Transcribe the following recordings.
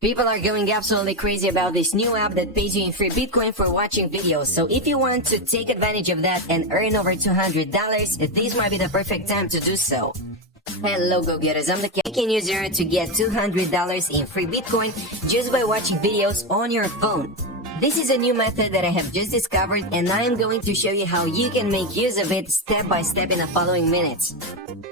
People are going absolutely crazy about this new app that pays you in free Bitcoin for watching videos. So if you want to take advantage of that and earn over $200, this might be the perfect time to do so. Hello go-getters, I'm the Canadian user to get $200 in free Bitcoin just by watching videos on your phone. This is a new method that I have just discovered, and I am going to show you how you can make use of it step by step in the following minutes.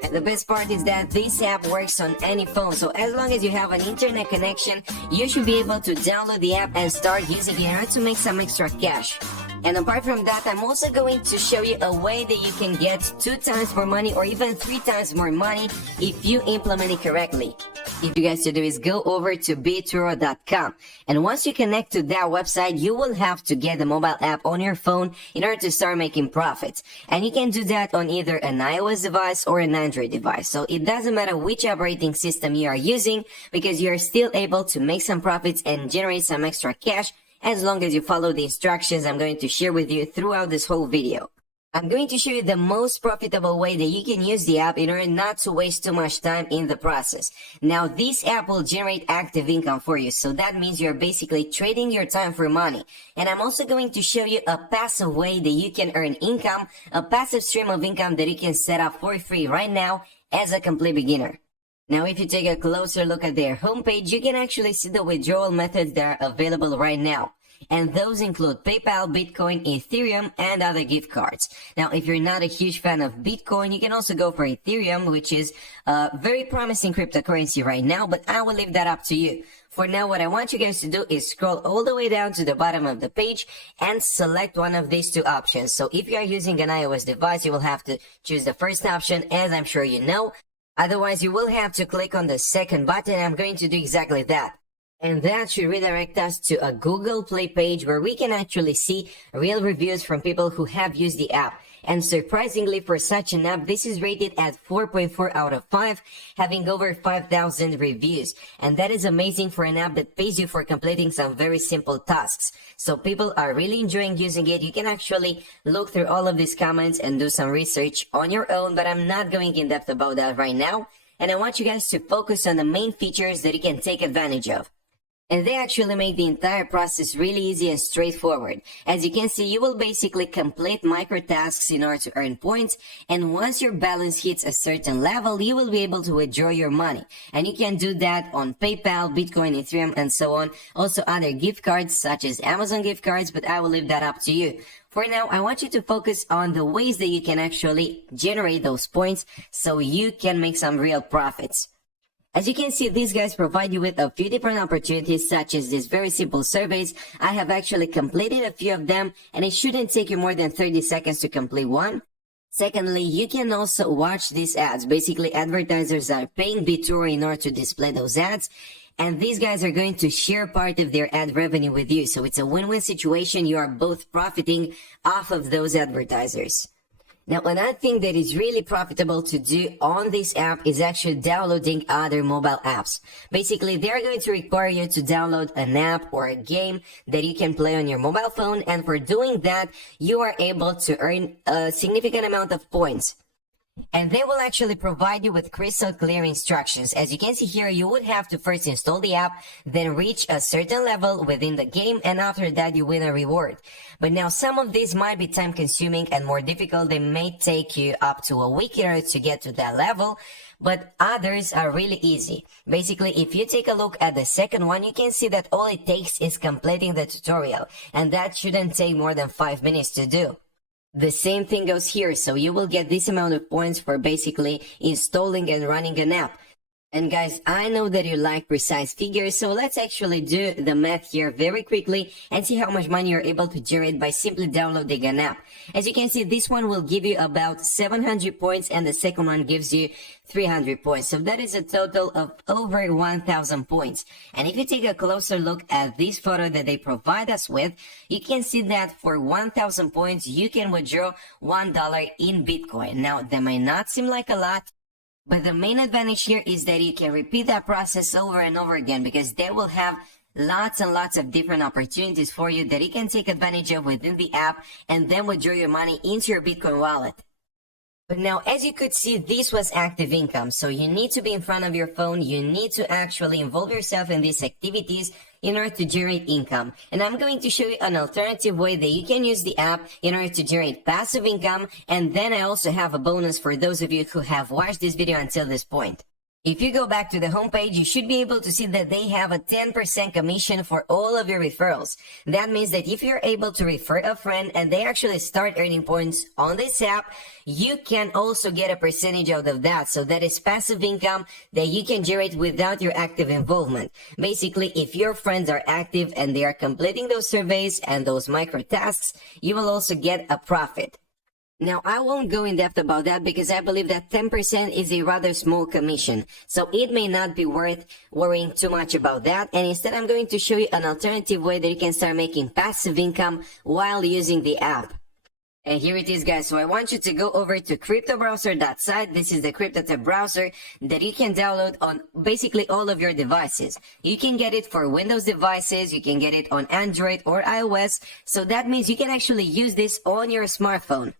And the best part is that this app works on any phone, so as long as you have an internet connection, you should be able to download the app and start using it in order to make some extra cash. And apart from that, I'm also going to show you a way that you can get 2 times more money or even 3 times more money if you implement it correctly. If you guys to do is go over to Bturo.com, and once you connect to that website, you will have to get the mobile app on your phone in order to start making profits. And you can do that on either an iOS device or an Android device. So it doesn't matter which operating system you are using, because you are still able to make some profits and generate some extra cash as long as you follow the instructions I'm going to share with you throughout this whole video. I'm going to show you the most profitable way that you can use the app in order not to waste too much time in the process. Now, this app will generate active income for you, so that means you're basically trading your time for money. And I'm also going to show you a passive way that you can earn income, a passive stream of income that you can set up for free right now as a complete beginner. Now, if you take a closer look at their homepage, you can actually see the withdrawal methods that are available right now. And those include PayPal, Bitcoin, Ethereum, and other gift cards. Now, if you're not a huge fan of Bitcoin, you can also go for Ethereum, which is a very promising cryptocurrency right now, but I will leave that up to you. For now, what I want you guys to do is scroll all the way down to the bottom of the page and select one of these 2 options. So if you are using an iOS device, you will have to choose the first option, as I'm sure you know. Otherwise, you will have to click on the second button. I'm going to do exactly that. And that should redirect us to a Google Play page where we can actually see real reviews from people who have used the app. And surprisingly, for such an app, this is rated at 4.4 out of 5, having over 5,000 reviews. And that is amazing for an app that pays you for completing some very simple tasks. So people are really enjoying using it. You can actually look through all of these comments and do some research on your own, but I'm not going in depth about that right now. And I want you guys to focus on the main features that you can take advantage of. And they actually make the entire process really easy and straightforward. As you can see, you will basically complete micro tasks in order to earn points, and once your balance hits a certain level, you will be able to withdraw your money. And you can do that on PayPal, Bitcoin, Ethereum, and so on. Also other gift cards such as Amazon gift cards, but I will leave that up to you. For now, I want you to focus on the ways that you can actually generate those points so you can make some real profits. As you can see, these guys provide you with a few different opportunities, such as these very simple surveys. I have actually completed a few of them, and it shouldn't take you more than 30 seconds to complete one. Secondly, you can also watch these ads. Basically, advertisers are paying Bturo in order to display those ads, and these guys are going to share part of their ad revenue with you. So it's a win-win situation. You are both profiting off of those advertisers. Now, another thing that is really profitable to do on this app is actually downloading other mobile apps. Basically, they're going to require you to download an app or a game that you can play on your mobile phone, and for doing that, you are able to earn a significant amount of points. And they will actually provide you with crystal clear instructions. As you can see here, you would have to first install the app, then reach a certain level within the game, and after that you win a reward. But now some of these might be time consuming and more difficult. They may take you up to a week in order to get to that level, but others are really easy. Basically, if you take a look at the second one, you can see that all it takes is completing the tutorial, and that shouldn't take more than 5 minutes to do. The same thing goes here, so you will get this amount of points for basically installing and running an app. And guys, I know that you like precise figures, so let's actually do the math here very quickly and see how much money you're able to generate by simply downloading an app. As you can see, this one will give you about 700 points and the second one gives you 300 points. So that is a total of over 1,000 points. And if you take a closer look at this photo that they provide us with, you can see that for 1,000 points, you can withdraw $1 in Bitcoin. Now, that might not seem like a lot, but the main advantage here is that you can repeat that process over and over again, because they will have lots and lots of different opportunities for you that you can take advantage of within the app and then withdraw your money into your Bitcoin wallet. But now, as you could see, this was active income. So you need to be in front of your phone. You need to actually involve yourself in these activities in order to generate income. And I'm going to show you an alternative way that you can use the app in order to generate passive income. And then I also have a bonus for those of you who have watched this video until this point. If you go back to the homepage, you should be able to see that they have a 10% commission for all of your referrals. That means that if you're able to refer a friend and they actually start earning points on this app, you can also get a percentage out of that. So that is passive income that you can generate without your active involvement. Basically, if your friends are active and they are completing those surveys and those micro tasks, you will also get a profit. Now, I won't go in depth about that because I believe that 10% is a rather small commission. So it may not be worth worrying too much about that. And instead, I'm going to show you an alternative way that you can start making passive income while using the app. And here it is, guys. So I want you to go over to cryptobrowser.site. This is the CryptoTab browser that you can download on basically all of your devices. You can get it for Windows devices. You can get it on Android or iOS. So that means you can actually use this on your smartphone.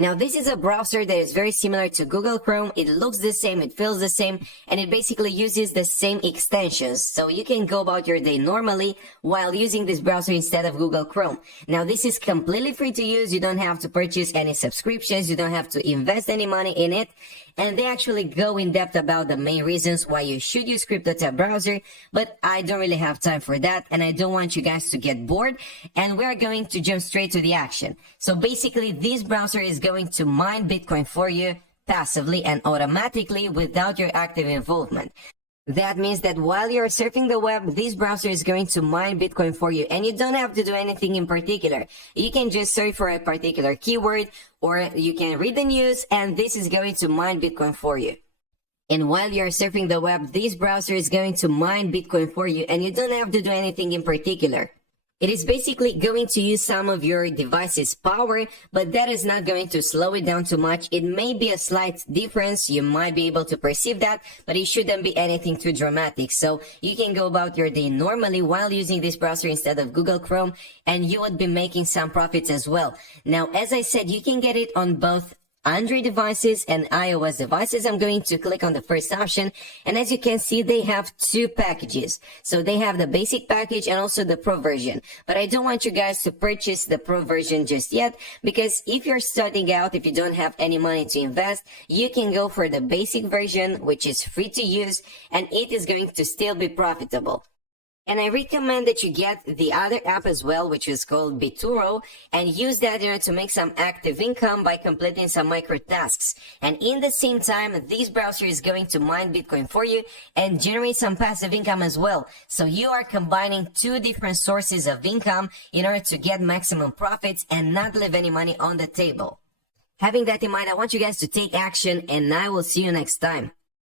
Now, this is a browser that is very similar to Google Chrome. It looks the same, it feels the same, and it basically uses the same extensions. So you can go about your day normally while using this browser instead of Google Chrome. Now, this is completely free to use. You don't have to purchase any subscriptions. You don't have to invest any money in it. And they actually go in depth about the main reasons why you should use CryptoTab browser, but I don't really have time for that, and I don't want you guys to get bored, and we're going to jump straight to the action. So basically, this browser is going to mine Bitcoin for you passively and automatically without your active involvement. That means that while you're surfing the web, this browser is going to mine Bitcoin for you, and you don't have to do anything in particular. You can just search for a particular keyword, or you can read the news, and this is going to mine Bitcoin for you. And while you're surfing the web, this browser is going to mine Bitcoin for you, and you don't have to do anything in particular. It is basically going to use some of your device's power, but that is not going to slow it down too much. It may be a slight difference. You might be able to perceive that, but it shouldn't be anything too dramatic. So you can go about your day normally while using this browser instead of Google Chrome, and you would be making some profits as well. Now, as I said, you can get it on both Android devices and iOS devices. I'm going to click on the first option, and as you can see, they have two packages. So they have the basic package and also the pro version. But I don't want you guys to purchase the pro version just yet, because if you're starting out, if you don't have any money to invest, you can go for the basic version, which is free to use, and it is going to still be profitable. And I recommend that you get the other app as well, which is called Bturo, and use that in order to make some active income by completing some micro tasks. And in the same time, this browser is going to mine Bitcoin for you and generate some passive income as well. So you are combining two different sources of income in order to get maximum profits and not leave any money on the table. Having that in mind, I want you guys to take action, and I will see you next time.